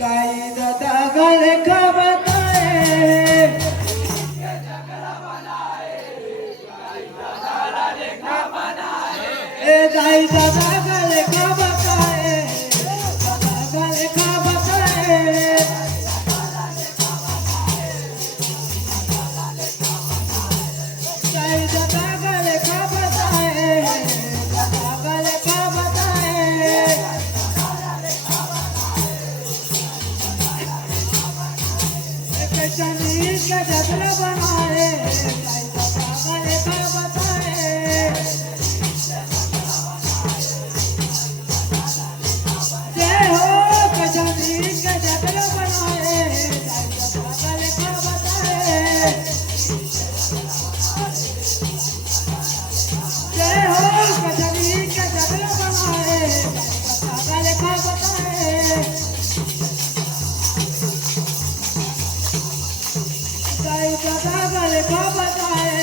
गाई दादा गल का बताए गाई दादा गल का बताए गल का बताए गाई दादा गल का बताए गल का बताए चंदी का जगला बनाए गाई दादा गल का बताए जय हो कचौड़ी के जगला बनाए गल का बताए जय हो कचौड़ी के जगला बनाए गल का बताए गाई दादा गल का बताए